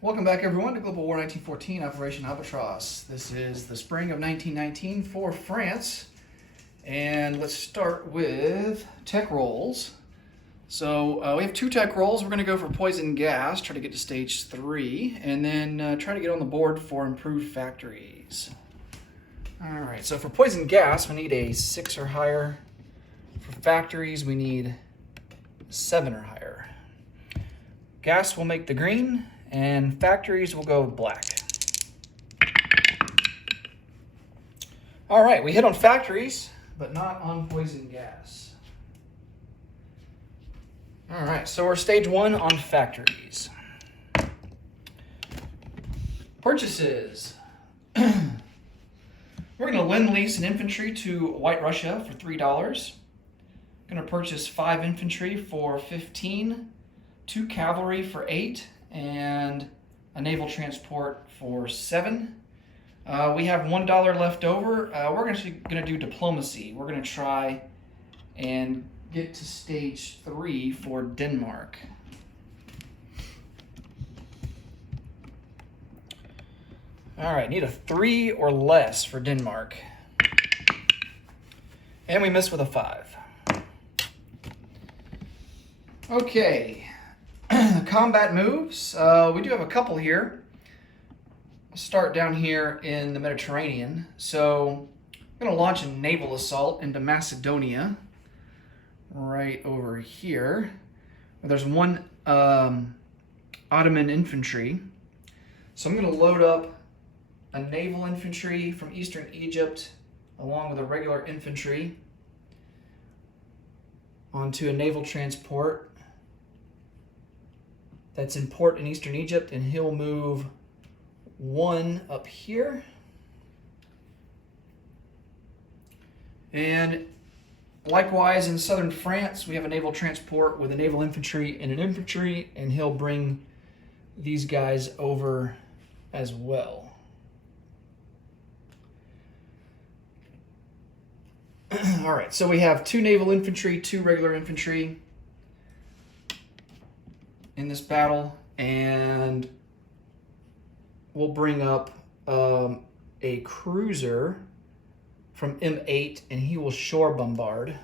Welcome back, everyone, to Global War 1914, Operation Albatross. This is the spring of 1919 for France. And let's start with tech rolls. So we have 2 tech rolls. We're going to go for poison gas, try to get to stage 3, and then try to get on the board for improved factories. All right, so for poison gas, we need a 6 or higher. For factories, we need 7 or higher. Gas will make the green, and factories will go black. All right, we hit on factories, but not on poison gas. All right, so we're stage 1 on factories. Purchases. We're going to lend lease an infantry to White Russia for $3. Going to purchase 5 infantry for 15, 2 cavalry for 8, and a naval transport for 7. We have $1 left over. We're actually going to do diplomacy. We're going to try and get to stage 3 for Denmark. All right, need a 3 or less for Denmark. And we miss with a 5. Okay. Combat moves. We do have a couple here. I'll start down here in the Mediterranean. So I'm going to launch a naval assault into Macedonia, right over here. There's 1 Ottoman infantry. So I'm going to load up a naval infantry from eastern Egypt along with a regular infantry onto a naval transport that's in port in eastern Egypt, and he'll move 1 up here. And likewise in southern France, we have a naval transport with a naval infantry and an infantry, and he'll bring these guys over as well. All right, so we have 2 naval infantry, 2 regular infantry in this battle, and we'll bring up a cruiser from M8, and he will shore bombard.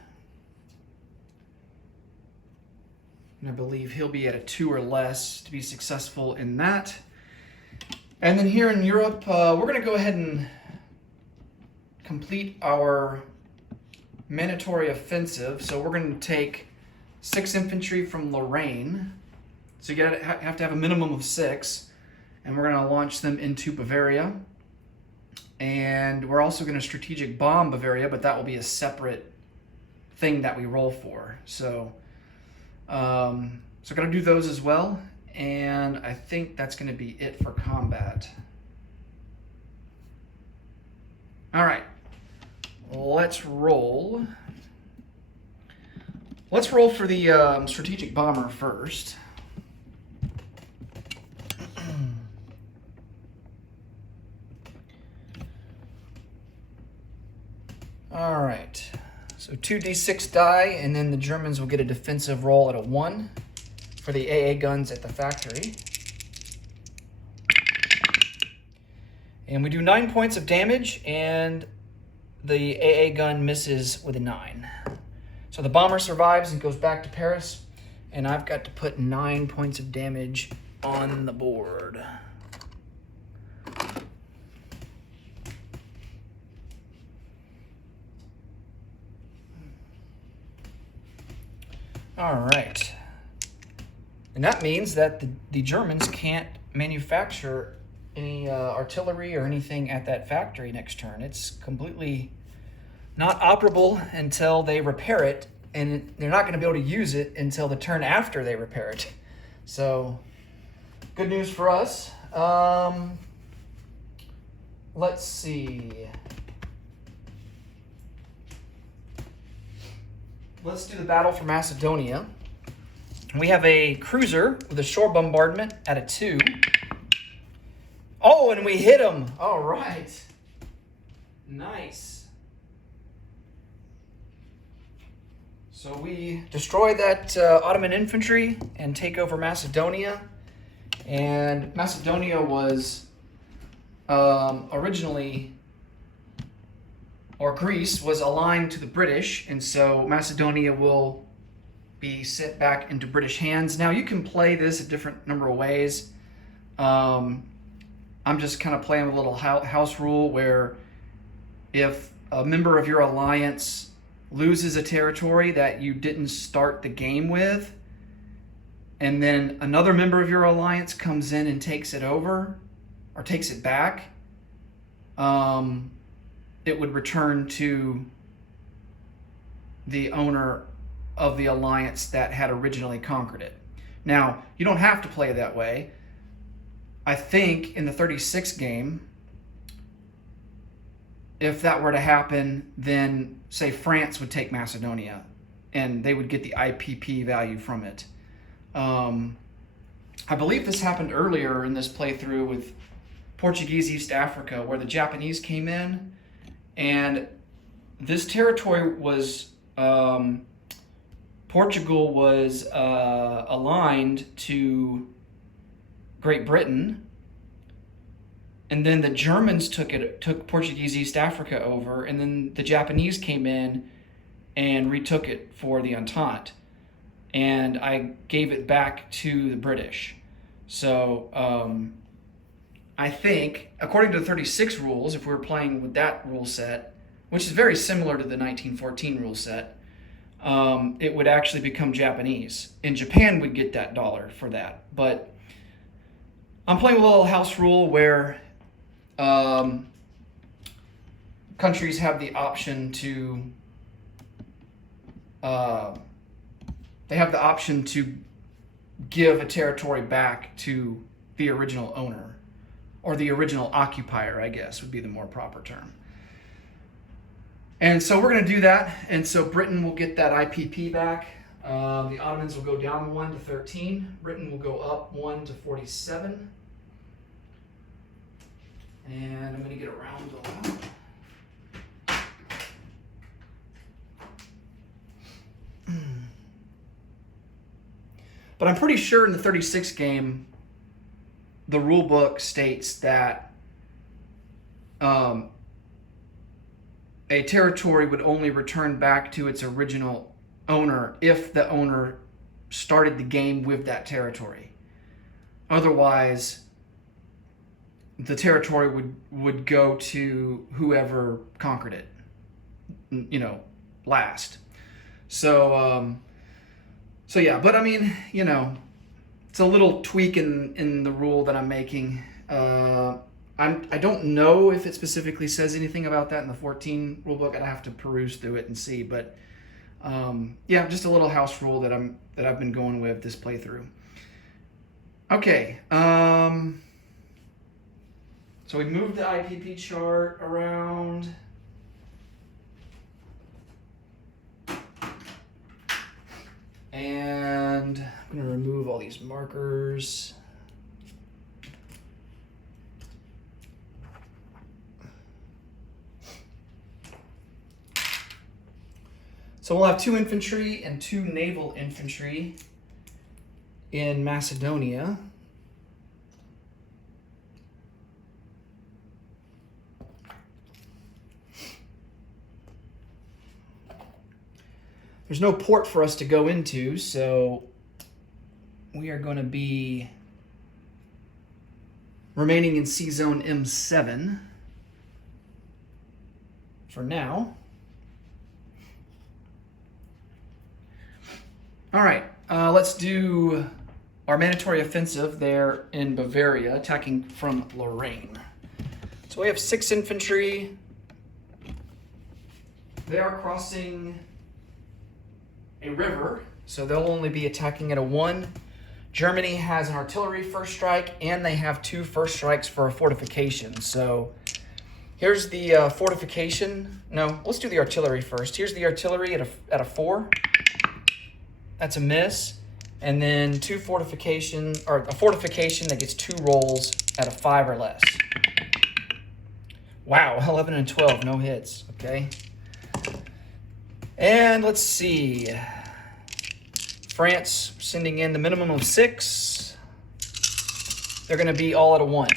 And I believe he'll be at a 2 or less to be successful in that. And then here in Europe, we're going to go ahead and complete our mandatory offensive. So we're going to take 6 infantry from Lorraine. So you have to have a minimum of 6. And we're going to launch them into Bavaria. And we're also going to strategic bomb Bavaria, but that will be a separate thing that we roll for. So going to do those as well. And I think that's going to be it for combat. All right. Let's roll. Let's roll for the strategic bomber first. All right. So 2d6 die, and then the Germans will get a defensive roll at a 1 for the AA guns at the factory. And we do 9 points of damage, and the AA gun misses with a 9. So the bomber survives and goes back to Paris, and I've got to put 9 points of damage on the board. All right. And that means that the Germans can't manufacture any artillery or anything at that factory next turn. It's completely not operable until they repair it, and they're not going to be able to use it until the turn after they repair it. So, good news for us. Let's see. Let's do the battle for Macedonia. We have a cruiser with a shore bombardment at a 2. Oh, and we hit him. All right. Nice. So we destroy that Ottoman infantry and take over Macedonia. And Macedonia was originally, or Greece was aligned to the British, and so Macedonia will be sent back into British hands. Now you can play this a different number of ways. I'm just kind of playing with a little house rule where if a member of your alliance loses a territory that you didn't start the game with, and then another member of your alliance comes in and takes it over or takes it back, it would return to the owner of the alliance that had originally conquered it. Now, you don't have to play that way. I think in the 36 game, if that were to happen, then say France would take Macedonia and they would get the IPP value from it. I believe this happened earlier in this playthrough with Portuguese East Africa, where the Japanese came in, and this territory was, Portugal was aligned to Great Britain, and then the Germans took Portuguese East Africa over, and then the Japanese came in and retook it for the Entente, and I gave it back to the British. So I think, according to the 36 rules, if we were playing with that rule set, which is very similar to the 1914 rule set, it would actually become Japanese, and Japan would get that dollar for that. But I'm playing with a little house rule where countries have the option to give a territory back to the original owner, or the original occupier, I guess would be the more proper term. And so we're going to do that, and so Britain will get that IPP back. The Ottomans will go down 1 to 13. Britain will go up 1 to 47. And I'm going to get around to that. But I'm pretty sure in the 36 game, the rule book states that a territory would only return back to its original owner if the owner started the game with that territory. Otherwise, the territory would go to whoever conquered it, last. So yeah, but I mean, it's a little tweak in the rule that I'm making. I don't know if it specifically says anything about that in the 14 rule book. I'd have to peruse through it and see, but yeah, just a little house rule that I've been going with this playthrough. Okay, so we moved the IPP chart around. And I'm going to remove all these markers. So we'll have 2 infantry and 2 naval infantry in Macedonia. There's no port for us to go into, so we are going to be remaining in Sea Zone M7 for now. All right, let's do our mandatory offensive there in Bavaria, attacking from Lorraine. So we have 6 infantry. They are crossing a river, so they'll only be attacking at a 1. Germany has an artillery first strike, and they have 2 first strikes for a fortification. So here's the fortification. No, let's do the artillery first. Here's the artillery at a 4. That's a miss. And then 2 fortification, or a fortification that gets 2 rolls at a 5 or less. Wow, 11 and 12, no hits. Okay. And let's see. France sending in the minimum of 6. they're going to be all at a 1.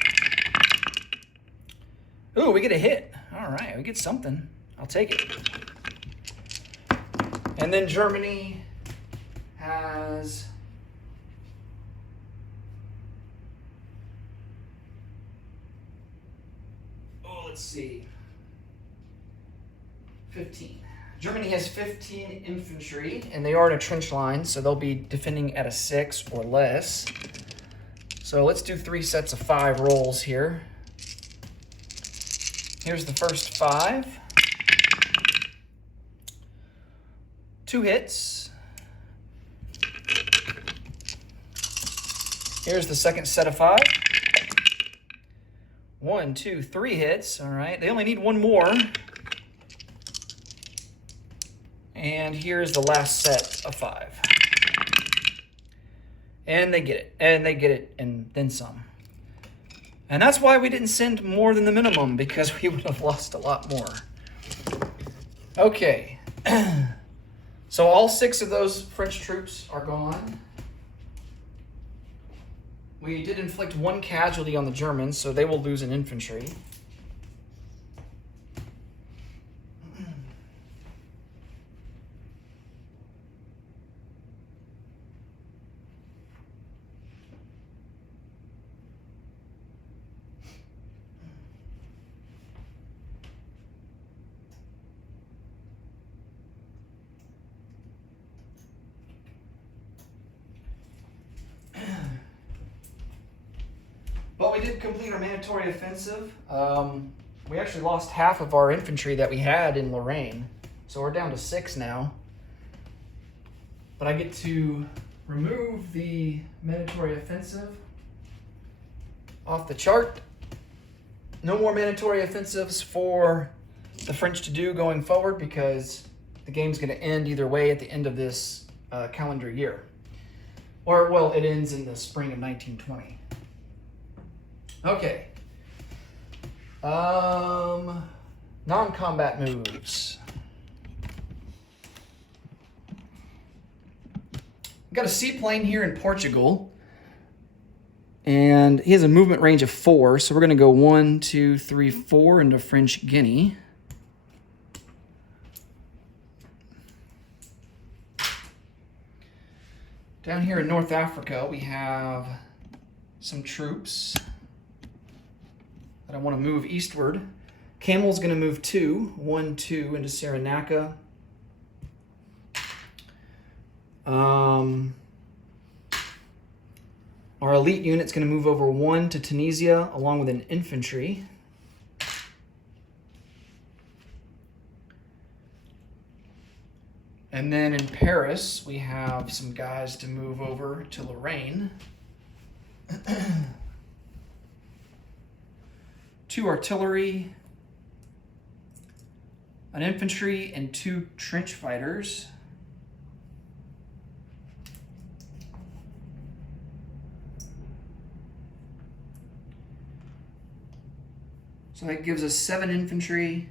Ooh, we get a hit. All right, we get something. I'll take it. And then Germany has let's see, 15. Germany has 15 infantry, and they are in a trench line, so they'll be defending at a 6 or less. So let's do 3 sets of 5 rolls here. Here's the first 5. 2 hits. Here's the second set of 5. 1, 2, 3 hits. All right, they only need 1 more. And here's the last set of 5. And they get it. And they get it, and then some. And that's why we didn't send more than the minimum, because we would have lost a lot more. Okay. So all 6 of those French troops are gone. We did inflict 1 casualty on the Germans, so they will lose an infantry. But we did complete our mandatory offensive. We actually lost half of our infantry that we had in Lorraine. So we're down to 6 now. But I get to remove the mandatory offensive off the chart. No more mandatory offensives for the French to do going forward, because the game's going to end either way at the end of this calendar year. Or, well, it ends in the spring of 1920. Okay. Non-combat moves. Got a seaplane here in Portugal, and he has a movement range of 4, so we're going to go 1, 2, 3, 4 into French Guiana. Down here in North Africa, we have some troops that I want to move eastward. Camel's going to move 2, 1, 2 into Cyrenaica. Our elite unit's going to move over 1 to Tunisia along with an infantry. And then in Paris, we have some guys to move over to Lorraine. 2 artillery, an infantry, and 2 trench fighters. So that gives us 7 infantry.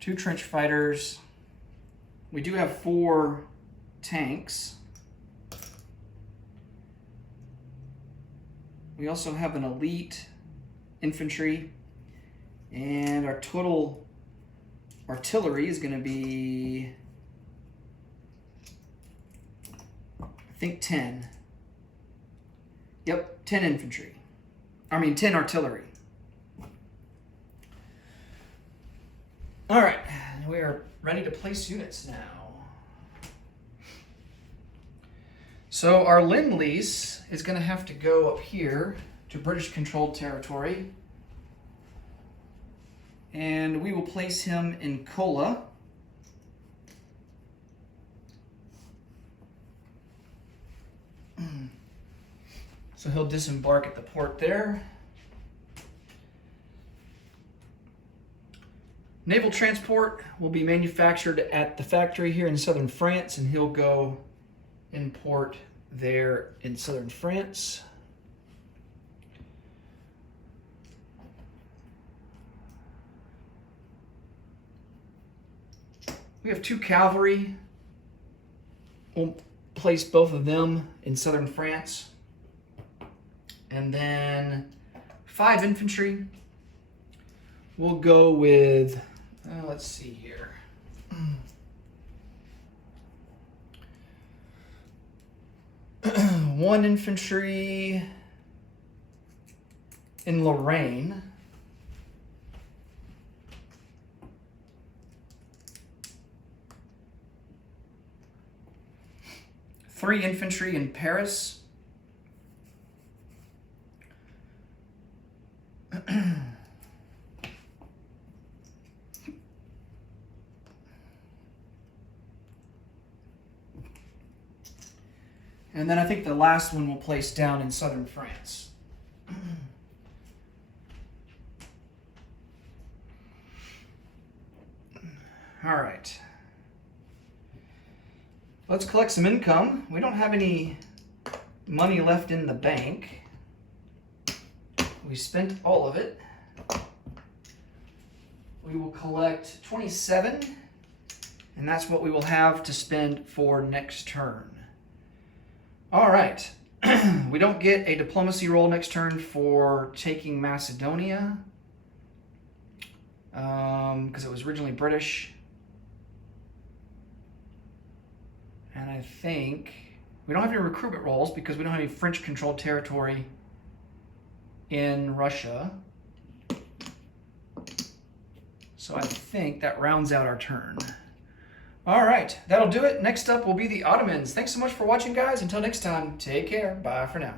Two trench fighters. We do have 4 tanks. We also have an elite infantry, and our total artillery is going to be, I think, 10. Yep, 10 infantry. 10 artillery. All right, we are ready to place units now. So our Lend-Lease is going to have to go up here to British-controlled territory. And we will place him in Kola. So he'll disembark at the port there. Naval transport will be manufactured at the factory here in southern France, and he'll go in port there in southern France. We have 2 cavalry. We'll place both of them in southern France. And then 5 infantry. We'll go with, let's see here. 1 infantry in Lorraine. 3 infantry in Paris. And then I think the last one we'll place down in southern France. All right. Let's collect some income. We don't have any money left in the bank. We spent all of it. We will collect 27, and that's what we will have to spend for next turn. All right. We don't get a diplomacy roll next turn for taking Macedonia because it was originally British. And I think we don't have any recruitment rolls because we don't have any French-controlled territory in Russia. So I think that rounds out our turn. All right, that'll do it. Next up will be the Ottomans. Thanks so much for watching, guys. Until next time, take care. Bye for now.